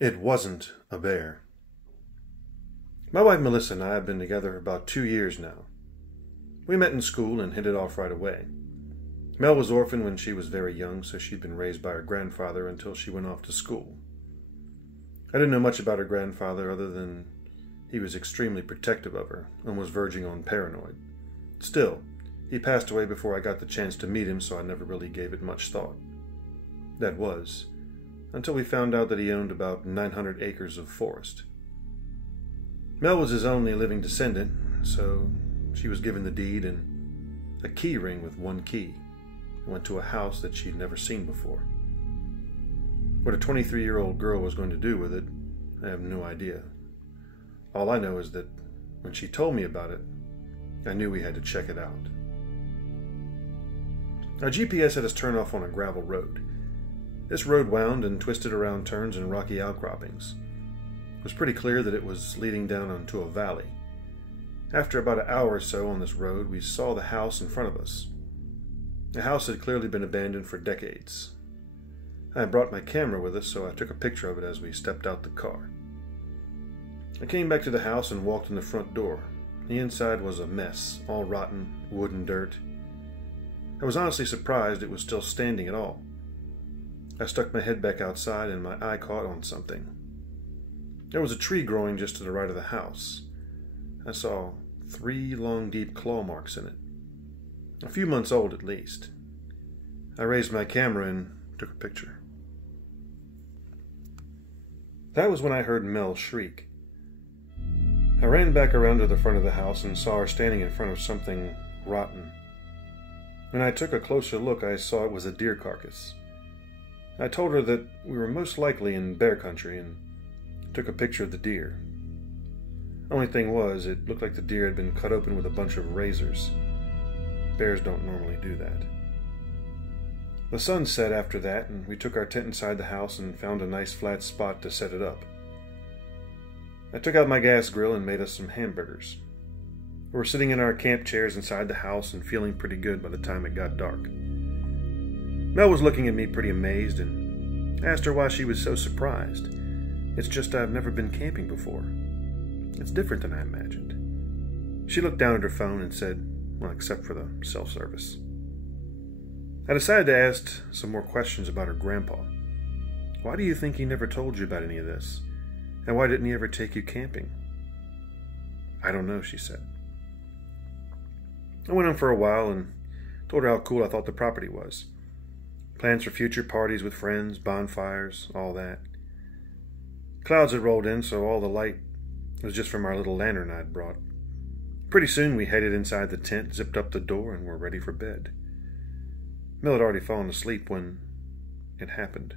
It wasn't a bear. My wife Melissa and I have been together about 2 years now. We met in school and hit it off right away. Mel was orphaned when she was very young, so she'd been raised by her grandfather until she went off to school. I didn't know much about her grandfather other than he was extremely protective of her and was verging on paranoid. Still, he passed away before I got the chance to meet him, so I never really gave it much thought. That was, until we found out that he owned about 900 acres of forest. Mel was his only living descendant, so she was given the deed and a key ring with one key and went to a house that she'd never seen before. What a 23-year-old girl was going to do with it, I have no idea. All I know is that when she told me about it, I knew we had to check it out. Our GPS had us turn off on a gravel road. This road wound and twisted around turns and rocky outcroppings. It was pretty clear that it was leading down onto a valley. After about an hour or so on this road, we saw the house in front of us. The house had clearly been abandoned for decades. I had brought my camera with us, so I took a picture of it as we stepped out the car. I came back to the house and walked in the front door. The inside was a mess, all rotten, wood and dirt. I was honestly surprised it was still standing at all. I stuck my head back outside and my eye caught on something. There was a tree growing just to the right of the house. I saw 3 long, deep claw marks in it. A few months old at least. I raised my camera and took a picture. That was when I heard Mel shriek. I ran back around to the front of the house and saw her standing in front of something rotten. When I took a closer look, I saw it was a deer carcass. I told her that we were most likely in bear country and took a picture of the deer. Only thing was, it looked like the deer had been cut open with a bunch of razors. Bears don't normally do that. The sun set after that, and we took our tent inside the house and found a nice flat spot to set it up. I took out my gas grill and made us some hamburgers. We were sitting in our camp chairs inside the house and feeling pretty good by the time it got dark. Mel was looking at me pretty amazed, and I asked her why she was so surprised. It's just I've never been camping before. It's different than I imagined. She looked down at her phone and said, well, except for the self-service. I decided to ask some more questions about her grandpa. Why do you think he never told you about any of this? And why didn't he ever take you camping? I don't know, she said. I went on for a while and told her how cool I thought the property was. Plans for future parties with friends, bonfires, all that. Clouds had rolled in, so all the light was just from our little lantern I'd brought. Pretty soon we headed inside the tent, zipped up the door, and were ready for bed. Mel had already fallen asleep when it happened.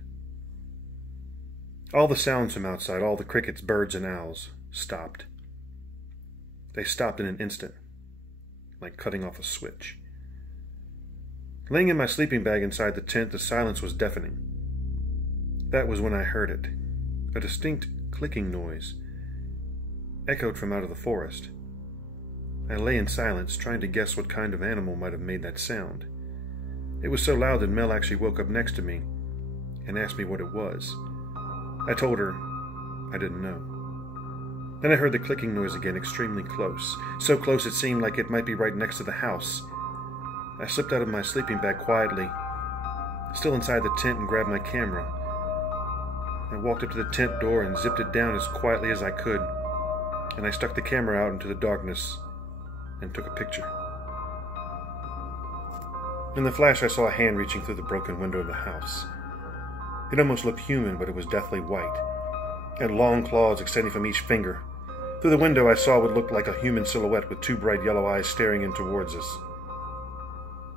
All the sounds from outside, all the crickets, birds, and owls, stopped. They stopped in an instant, like cutting off a switch. Laying in my sleeping bag inside the tent, the silence was deafening. That was when I heard it. A distinct clicking noise echoed from out of the forest. I lay in silence, trying to guess what kind of animal might have made that sound. It was so loud that Mel actually woke up next to me and asked me what it was. I told her I didn't know. Then I heard the clicking noise again, extremely close. So close it seemed like it might be right next to the house. I slipped out of my sleeping bag quietly, still inside the tent, and grabbed my camera. I walked up to the tent door and zipped it down as quietly as I could, and I stuck the camera out into the darkness and took a picture. In the flash, I saw a hand reaching through the broken window of the house. It almost looked human, but it was deathly white. It had long claws extending from each finger. Through the window, I saw what looked like a human silhouette with 2 bright yellow eyes staring in towards us.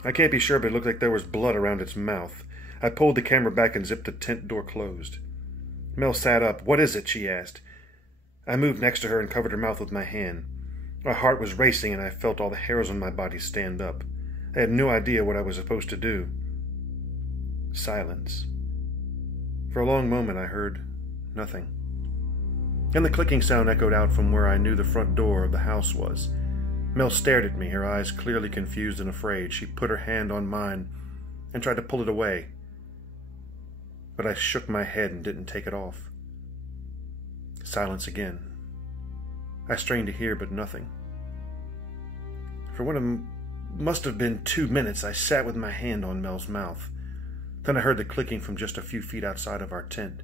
I can't be sure, but it looked like there was blood around its mouth. I pulled the camera back and zipped the tent door closed. Mel sat up. "What is it?" she asked. I moved next to her and covered her mouth with my hand. My heart was racing, and I felt all the hairs on my body stand up. I had no idea what I was supposed to do. Silence. For a long moment I heard nothing. Then the clicking sound echoed out from where I knew the front door of the house was. Mel stared at me, her eyes clearly confused and afraid. She put her hand on mine and tried to pull it away, but I shook my head and didn't take it off. Silence again. I strained to hear, but nothing. For what must have been 2 minutes, I sat with my hand on Mel's mouth. Then I heard the clicking from just a few feet outside of our tent.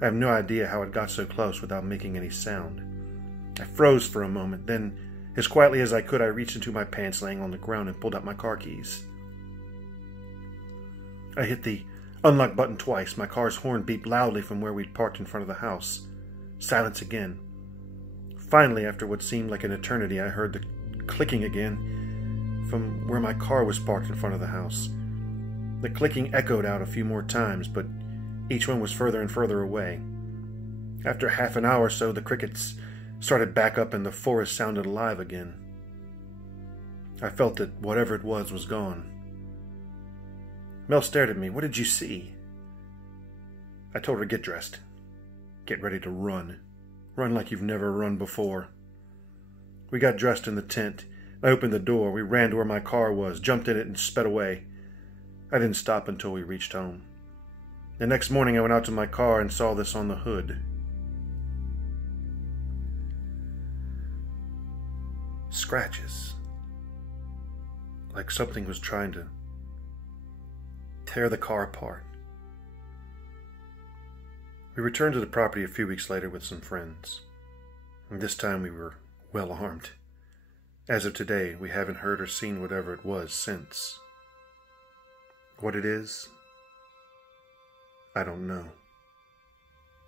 I have no idea how it got so close without making any sound. I froze for a moment, then, as quietly as I could, I reached into my pants laying on the ground and pulled out my car keys. I hit the unlock button twice. My car's horn beeped loudly from where we'd parked in front of the house. Silence again. Finally, after what seemed like an eternity, I heard the clicking again from where my car was parked in front of the house. The clicking echoed out a few more times, but each one was further and further away. After half an hour or so, the crickets started back up and the forest sounded alive again. I felt that whatever it was gone. Mel stared at me. "What did you see?" I told her to get dressed. Get ready to run. Run like you've never run before. We got dressed in the tent. I opened the door. We ran to where my car was, jumped in it, and sped away. I didn't stop until we reached home. The next morning I went out to my car and saw this on the hood. Scratches. Like something was trying to tear the car apart. We returned to the property a few weeks later with some friends. And this time we were well armed. As of today, we haven't heard or seen whatever it was since. What it is, I don't know.